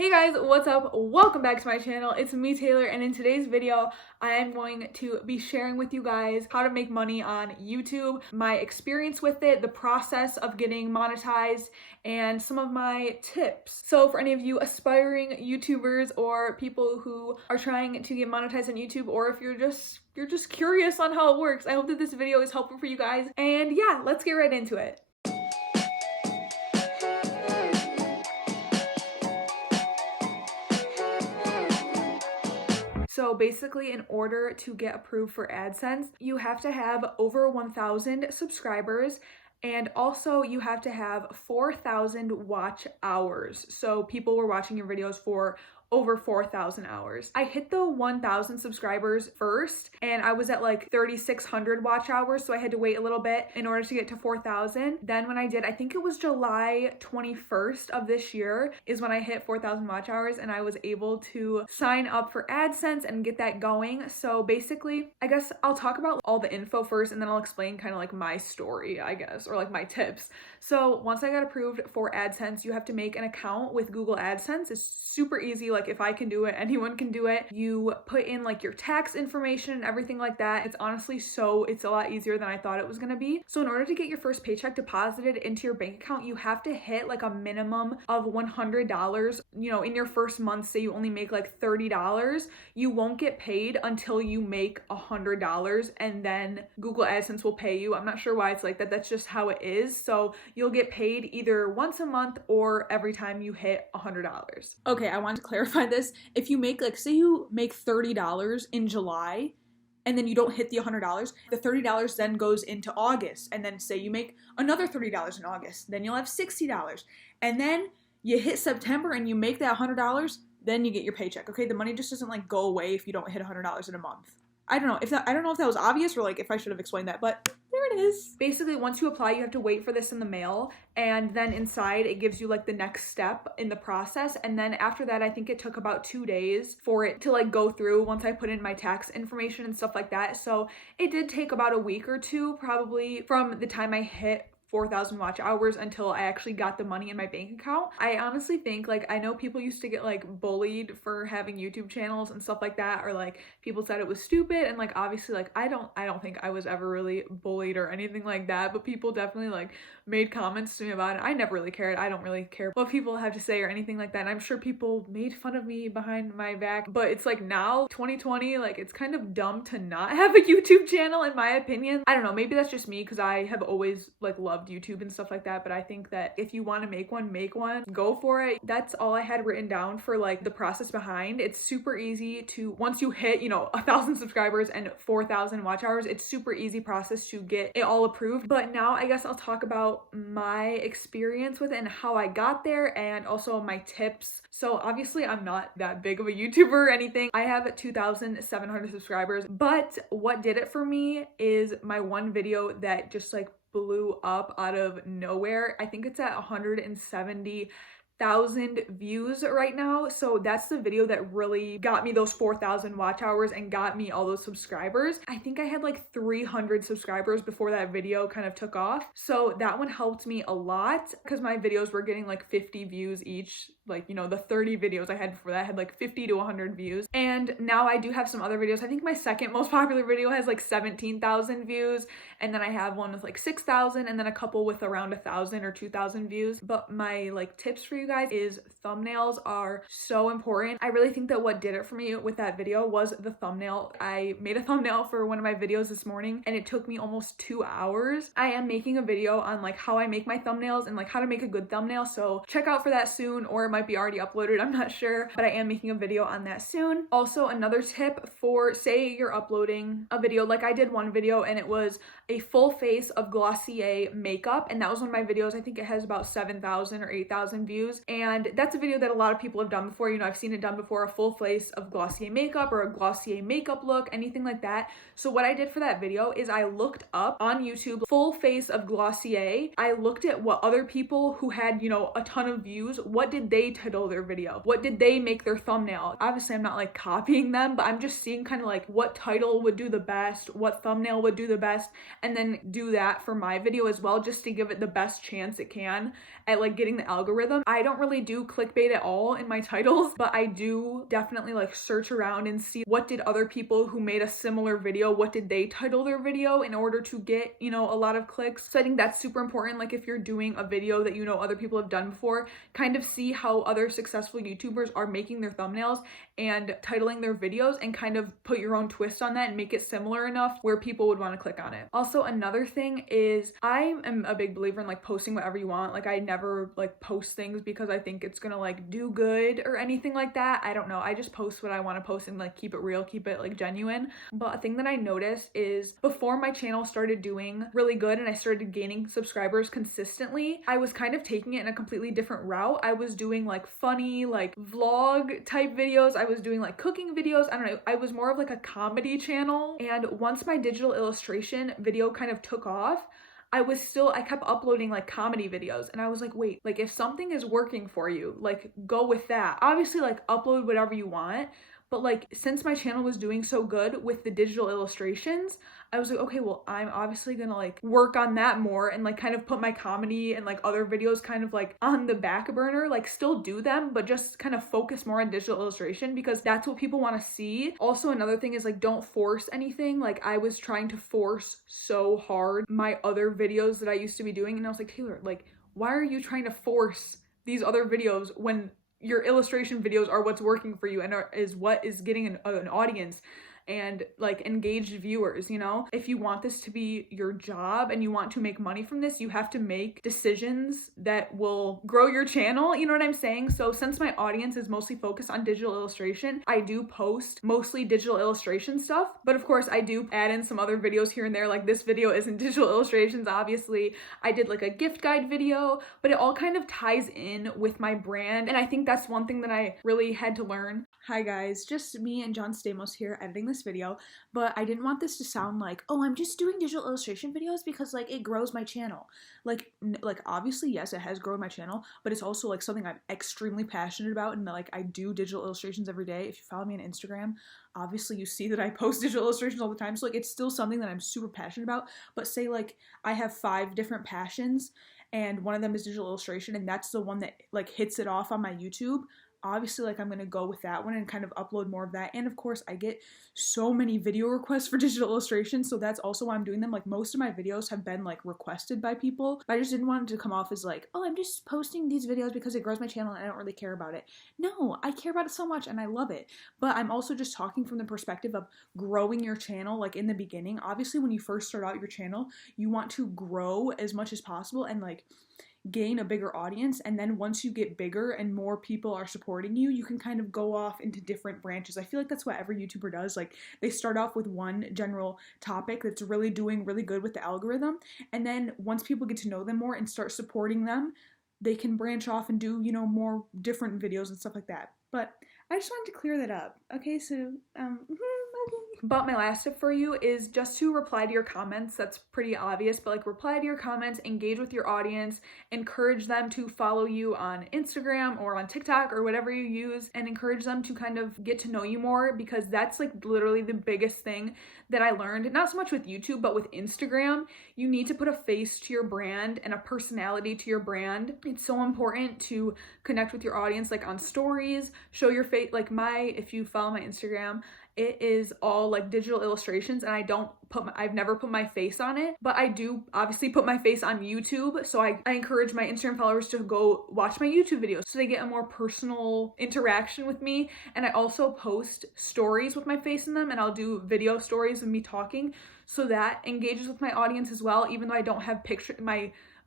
Hey guys, what's up? Welcome back to my channel. It's me, Taylor, and in today's video, I am going to be sharing with you guys how to make money on YouTube, my experience with it, the process of getting monetized, and some of my tips. So for any of you aspiring YouTubers or people who are trying to get monetized on YouTube, or if you're just curious on how it works, I hope that this video is helpful for you guys. And yeah, let's get right into it. So basically, in order to get approved for Adsense, you have to have over 1,000 subscribers, and also you have to have 4,000 watch hours. So people were watching your videos for over 4,000 hours. I hit the 1,000 subscribers first, and I was at like 3,600 watch hours, so I had to wait a little bit in order to get to 4,000. Then when I did, I think it was July 21st of this year is when I hit 4,000 watch hours, and I was able to sign up for Adsense and get that going. So basically, I guess I'll talk about all the info first, and then I'll explain kind of like my story, I guess, or like my tips. So once I got approved for Adsense, you have to make an account with Google AdSense. It's super easy. Like if I can do it, anyone can do it. You put in like your tax information and everything like that. It's honestly it's a lot easier than I thought it was gonna be. So in order to get your first paycheck deposited into your bank account, you have to hit like a minimum of $100. You know, in your first month, say you only make like $30, you won't get paid until you make $100, and then Google AdSense will pay you. I'm not sure why it's like that. That's just how it is. So you'll get paid either once a month or every time you hit $100. Okay, I want to clarify this. If you make like, say you make $30 in July and then you don't hit the $100, the $30 then goes into August, and then say you make another $30 in August, then you'll have $60, and then you hit September and you make that $100, then you get your paycheck. Okay, the money just doesn't like go away if you don't hit $100 in a month. I don't know if that was obvious, or like if I should have explained that, but there it is. Basically, once you apply, you have to wait for this in the mail, and then inside it gives you like the next step in the process. And then after that, I think it took about 2 days for it to like go through once I put in my tax information and stuff like that. So it did take about a week or two, probably from the time I hit 4,000 watch hours until I actually got the money in my bank account. I honestly think, like, I know people used to get like bullied for having YouTube channels and stuff like that, or like people said it was stupid, and like obviously like I don't think I was ever really bullied or anything like that, but people definitely like made comments to me about it. I never really cared. I don't really care what people have to say or anything like that. And I'm sure people made fun of me behind my back, but it's like now 2020, like it's kind of dumb to not have a YouTube channel in my opinion. I don't know, maybe that's just me because I have always like loved YouTube and stuff like that, but I think that if you want to make one, go for it. That's all I had written down for like the process behind. It's super easy to, once you hit, 1,000 subscribers and 4,000 watch hours, it's super easy process to get it all approved. But now I guess I'll talk about my experience with it and how I got there, and also my tips. So obviously I'm not that big of a YouTuber or anything. I have 2,700 subscribers, but what did it for me is my one video that just like blew up out of nowhere. I think it's at 170,000 views right now. So that's the video that really got me those 4,000 watch hours and got me all those subscribers. I think I had like 300 subscribers before that video kind of took off. So that one helped me a lot because my videos were getting like 50 views each. Like, the 30 videos I had before that had like 50 to 100 views. And now I do have some other videos. I think my second most popular video has like 17,000 views. And then I have one with like 6,000, and then a couple with around 1,000 or 2,000 views. But my like tips for you guys is thumbnails are so important. I really think that what did it for me with that video was the thumbnail. I made a thumbnail for one of my videos this morning, and it took me almost 2 hours. I am making a video on like how I make my thumbnails and like how to make a good thumbnail. So check out for that soon, or it might be already uploaded, I'm not sure, but I am making a video on that soon. Also, another tip for, say you're uploading a video, like I did one video and it was a full face of Glossier makeup, and that was one of my videos. I think it has about 7,000 or 8,000 views, and that's a video that a lot of people have done before. I've seen it done before, a full face of Glossier makeup or a Glossier makeup look, anything like that. So what I did for that video is I looked up on YouTube full face of Glossier. I looked at what other people who had, a ton of views, what did they title their video? What did they make their thumbnail? Obviously, I'm not like copying them, but I'm just seeing kind of like what title would do the best, what thumbnail would do the best, and then do that for my video as well, just to give it the best chance it can at like getting the algorithm. I don't really do clickbait at all in my titles, but I do definitely like search around and see what did other people who made a similar video, what did they title their video in order to get, you know, a lot of clicks. So I think that's super important. Like if you're doing a video that you know other people have done before, kind of see how other successful YouTubers are making their thumbnails and titling their videos, and kind of put your own twist on that and make it similar enough where people would want to click on it. Also, another thing is I am a big believer in like posting whatever you want. Like I never like post things because I think it's gonna like do good or anything like that. I don't know. I just post what I want to post and like keep it real, keep it like genuine. But a thing that I noticed is before my channel started doing really good and I started gaining subscribers consistently, I was kind of taking it in a completely different route. I was doing like funny, like vlog type videos. I was doing like cooking videos. I don't know. I was more of like a comedy channel. And once my digital illustration video kind of took off, I kept uploading like comedy videos, and I was like, wait, like if something is working for you, like go with that. Obviously like upload whatever you want, but like since my channel was doing so good with the digital illustrations, I was like, okay, well, I'm obviously gonna like work on that more and like kind of put my comedy and like other videos kind of like on the back burner, like still do them, but just kind of focus more on digital illustration because that's what people want to see. Also, another thing is like don't force anything. Like I was trying to force so hard my other videos that I used to be doing, and I was like, Taylor, like why are you trying to force these other videos when your illustration videos are what's working for you and is what is getting an audience and like engaged viewers, you know? If you want this to be your job and you want to make money from this, you have to make decisions that will grow your channel, you know what I'm saying? So since my audience is mostly focused on digital illustration, I do post mostly digital illustration stuff, but of course I do add in some other videos here and there. Like this video isn't digital illustrations, obviously. I did like a gift guide video, but it all kind of ties in with my brand, and I think that's one thing that I really had to learn. Hi guys, just me and John Stamos here editing this video, but I didn't want this to sound like, oh, I'm just doing digital illustration videos because like it grows my channel. Like obviously, yes, it has grown my channel, but it's also like something I'm extremely passionate about, and like I do digital illustrations every day. If you follow me on Instagram, obviously you see that I post digital illustrations all the time, so like it's still something that I'm super passionate about. But say like I have 5 different passions and one of them is digital illustration, and that's the one that like hits it off on my YouTube. Obviously, like I'm going to go with that one and kind of upload more of that. And of course, I get so many video requests for digital illustration, so that's also why I'm doing them. Like most of my videos have been like requested by people, but I just didn't want it to come off as like, oh, I'm just posting these videos because it grows my channel and I don't really care about it. No, I care about it so much and I love it. But I'm also just talking from the perspective of growing your channel. Like in the beginning, obviously when you first start out your channel, you want to grow as much as possible and like gain a bigger audience, and then once you get bigger and more people are supporting you, you can kind of go off into different branches. I feel like that's what every YouTuber does. Like they start off with one general topic that's really doing really good with the algorithm, and then once people get to know them more and start supporting them, they can branch off and do, you know, more different videos and stuff like that. But I just wanted to clear that up. Okay, so But my last tip for you is just to reply to your comments. That's pretty obvious, but like reply to your comments, engage with your audience, encourage them to follow you on Instagram or on TikTok or whatever you use, and encourage them to kind of get to know you more, because that's like literally the biggest thing that I learned, not so much with YouTube, but with Instagram. You need to put a face to your brand and a personality to your brand. It's so important to connect with your audience, like on stories, show your face. Like if you follow my Instagram, it is all like digital illustrations, and I've never put my face on it, but I do obviously put my face on YouTube. So I encourage my Instagram followers to go watch my YouTube videos so they get a more personal interaction with me. And I also post stories with my face in them, and I'll do video stories of me talking, so that engages with my audience as well. Even though I don't have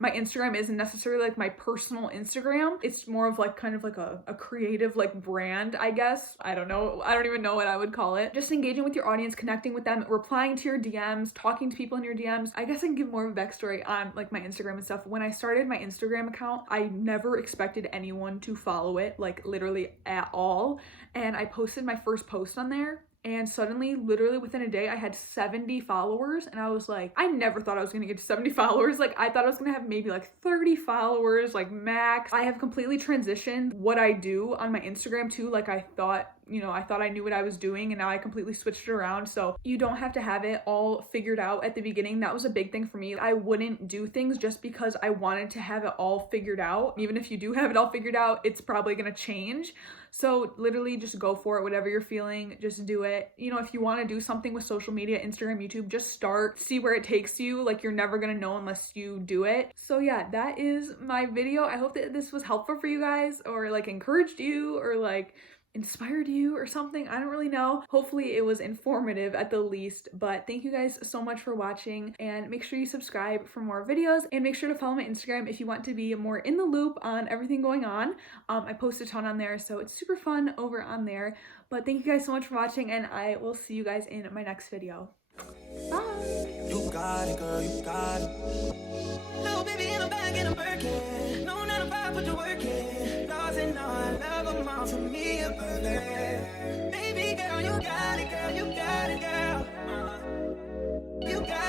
my Instagram isn't necessarily like my personal Instagram. It's more of like kind of like a creative like brand, I guess. I don't know. I don't even know what I would call it. Just engaging with your audience, connecting with them, replying to your DMs, talking to people in your DMs. I guess I can give more of a backstory on like my Instagram and stuff. When I started my Instagram account, I never expected anyone to follow it, like literally at all. And I posted my first post on there, and suddenly, literally within a day, I had 70 followers, and I was like, I never thought I was gonna get to 70 followers. Like, I thought I was gonna have maybe like 30 followers, like max. I have completely transitioned what I do on my Instagram too. Like, I thought I knew what I was doing, and now I completely switched it around. So you don't have to have it all figured out at the beginning. That was a big thing for me. I wouldn't do things just because I wanted to have it all figured out. Even if you do have it all figured out, it's probably gonna change. So literally just go for it, whatever you're feeling, just do it. If you want to do something with social media, Instagram, YouTube, just start, see where it takes you. Like, you're never gonna know unless you do it. So yeah, that is my video. I hope that this was helpful for you guys, or like encouraged you, or like inspired you or something. I don't really know. Hopefully it was informative at the least. But thank you guys so much for watching, and make sure you subscribe for more videos, and make sure to follow my Instagram if you want to be more in the loop on everything going on. I post a ton on there, so it's super fun over on there. But thank you guys so much for watching, and I will see you guys in my next video. Bye. You got it, girl, you got it. Little baby in a bag and a Birkin. No, not a vibe, but you're working. Lost and all, I love them all, to me a perfect.